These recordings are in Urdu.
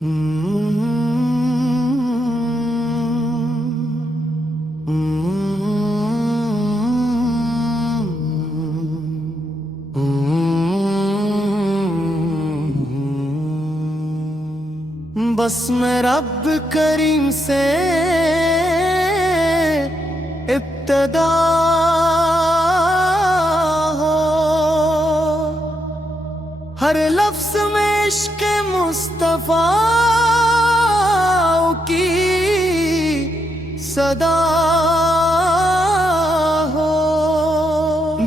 بس میں رب کریم سے ابتدا ہو، ہر لفظ میں عشق مصطفیٰ کی صدا ہو،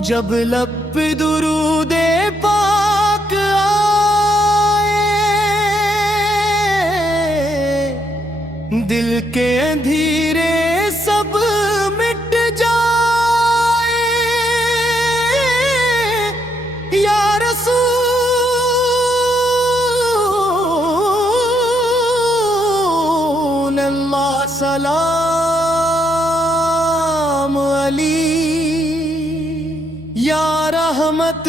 جب لب پہ درود پاک آئے، دل کے اندھیرے سب مٹ جائے، یا رسول اللہ سلام علی، یا رحمت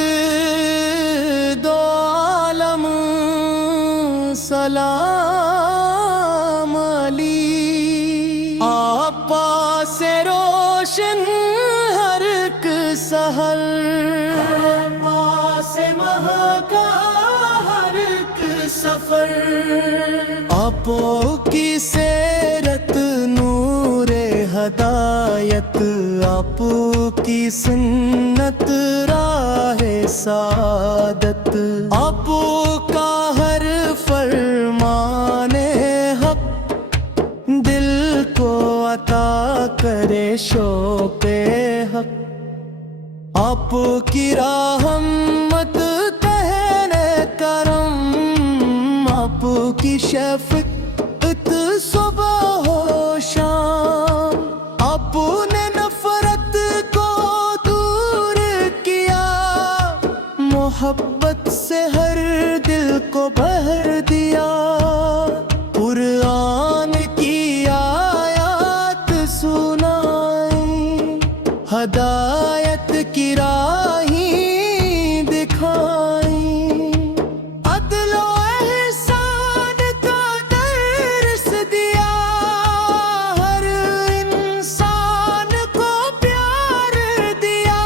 دو عالم سلام علی، آپ پاسے روشن ہر ایک سحر، پاسے مہکا ہر ایک سفر، آپوں کی سیرت نور ہدایت، آپ کی سنت راہ سعادت، آپ کا ہر فرمان حق دل کو عطا کرے شوق حق، آپ کی رحمت کہنے کرم، آپ کی شفقت صبح و شام، آپ نے نفرت کو دور کیا، محبت سے ہر دل کو بھر دیا، قرآن کی آیات سنائیں، ہدایت کی راہیں دکھائیں، عدل و احسان کا درس دیا، ہر انسان کو پیار دیا،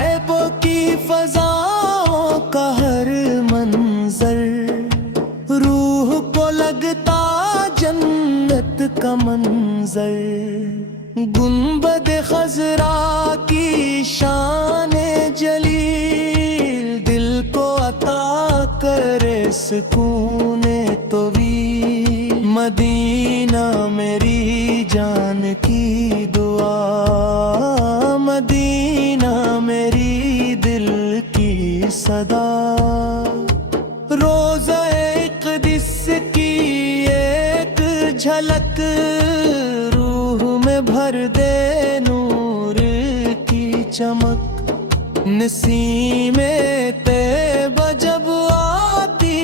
عیبوں کی فضاؤں کا ہر منظر، روح کو لگتا جنت کا منظر، گنبد خضرا کی شان جلیل، دل کو عطا کرے سکون طویل، مدینہ میری جان کی دعا، مدینہ میری دل کی صدا، روضہ اقدس کی ایک جھلک، روح میں بھر دے نور کی چمک، نسیم طیبہ جب آتی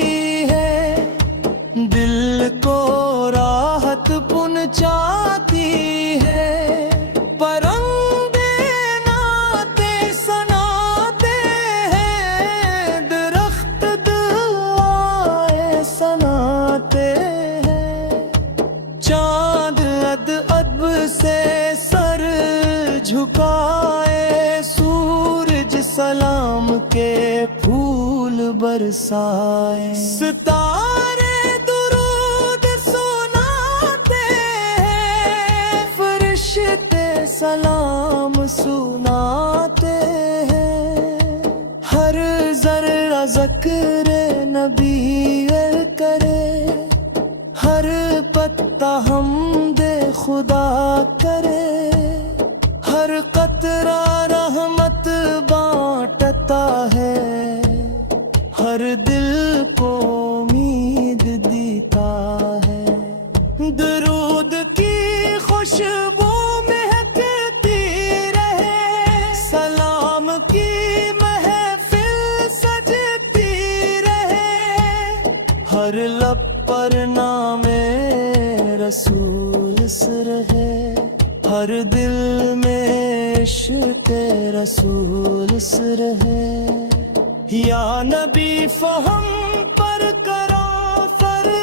ہے، دل کو راحت پہنچاتی ہے، پرندے نعتیں سناتے ہیں، درخت دعائیں سناتے ہیں، چاند ادب سے سر جھکائے، سورج سلام کے پھول برسائے، ستارے درود سناتے ہیں، فرشتے سلام سناتے ہیں، ہر ذرہ ذکر نبی کرے، ہر پتا حمد خدا کرے، ہر قطرہ رحمت بانٹتا ہے، ہر دل کو امید دیتا ہے، درود کی خوشبو مہکتی رہے، سلام کی محفل سجتی رہے، ہر لب پر نام رسول رہے، ہر دل میں عشق رسول رہے، یا نبی فہم پر کرو فرض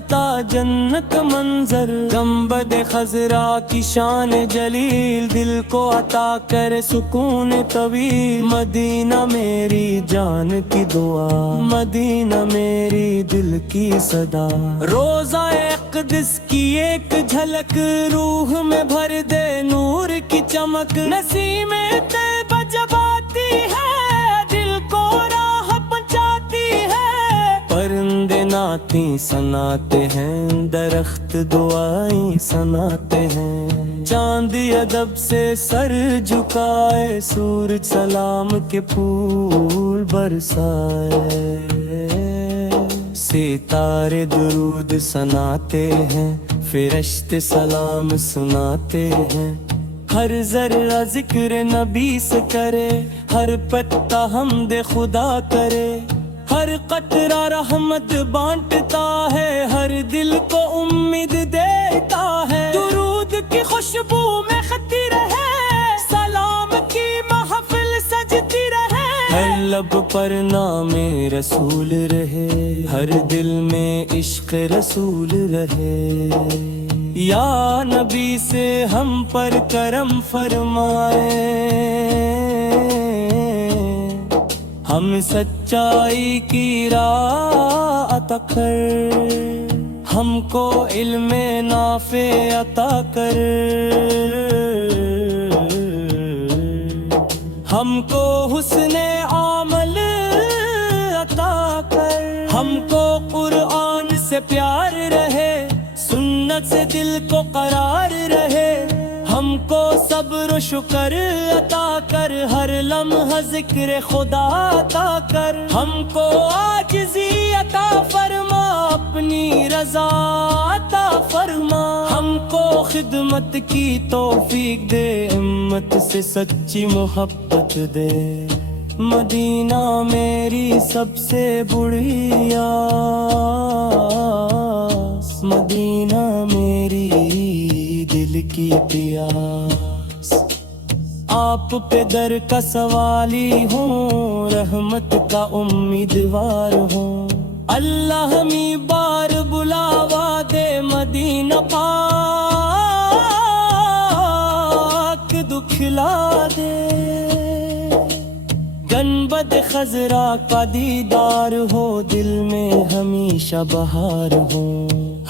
لگتا جنت منظر، گنبد خضرا کی شان جلیل دل کو عطا کرے سکون طویل، مدینہ میری جان کی دعا، مدینہ میری دل کی صدا، روزہ اقدس کی ایک جھلک روح میں بھر دے نور کی چمک، نسیم طیبہ جب آتی ہے دل کو راہ پہنچاتی ہے، پرندے نعتیں سناتے ہیں درخت دعائیں سناتے ہیں، چاند ادب سے سر جھکائے سورج سلام کے پھول برسائے، ستارے درود سناتے ہیں فرشتے سلام سناتے ہیں، ہر ذرہ ذکر نبی سے کرے، ہر پتا حمد خدا کرے، ہر قطرہ رحمت بانٹتا ہے، ہر دل کو امید دیتا ہے، درود کی خوشبو میں خطی رہے، سلام کی محفل سجتی رہے، ہر لب پر نام رسول رہے، ہر دل میں عشق رسول رہے، یا نبی سے ہم پر کرم فرمائے، ہم سچائی کی راہ عطا کر، ہم کو علم نافع عطا کر، ہم کو حسن عمل عطا کر، ہم کو قرآن سے پیار رہے، سنت سے دل کو قرار رہے، ہم کو صبر و شکر عطا کر، ہر لمحہ ذکر خدا عطا کر، ہم کو عاجزی عطا فرما، اپنی رضا عطا فرما، ہم کو خدمت کی توفیق دے، ہمت سے سچی محبت دے، مدینہ میری سب سے بڑی آس، مدینہ میری دل کی پیاس، آپ پہ در کا سوالی ہوں، رحمت کا امیدوار ہوں، اللہ ہمیں بار بلاوا دے، مدینہ پاک دکھلا دے، گنبد خضرا کا دیدار ہو، دل میں ہمیشہ بہار ہو،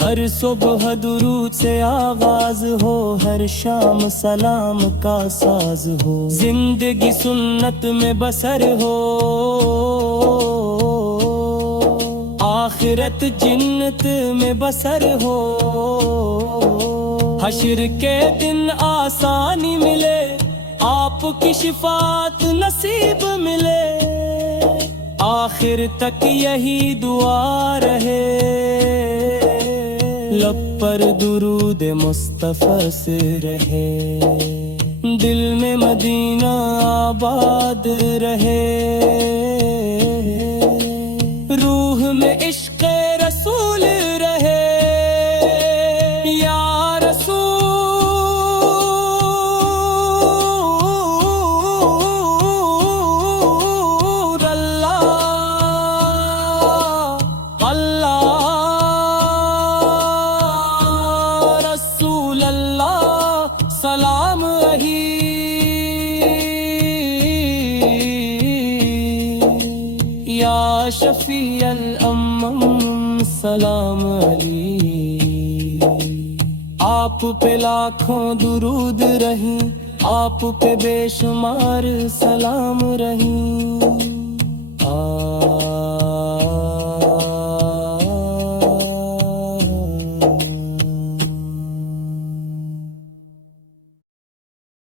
ہر صبح درود سے آغاز ہو، ہر شام سلام کا ساز ہو، زندگی سنت میں بسر ہو، آخرت جنت میں بسر ہو، حشر کے دن آسانی ملے، آپ کی شفاعت نصیب ملے، آخر تک یہی دعا رہے، لب پر درود مصطفیٰ سے رہے، دل میں مدینہ آباد رہے، روح میں عشق رسول رہے، یا رسول سلام یا شفیع الامم سلام علی، آپ پہ لاکھوں درود رہیں، آپ پہ بے شمار سلام رہیں،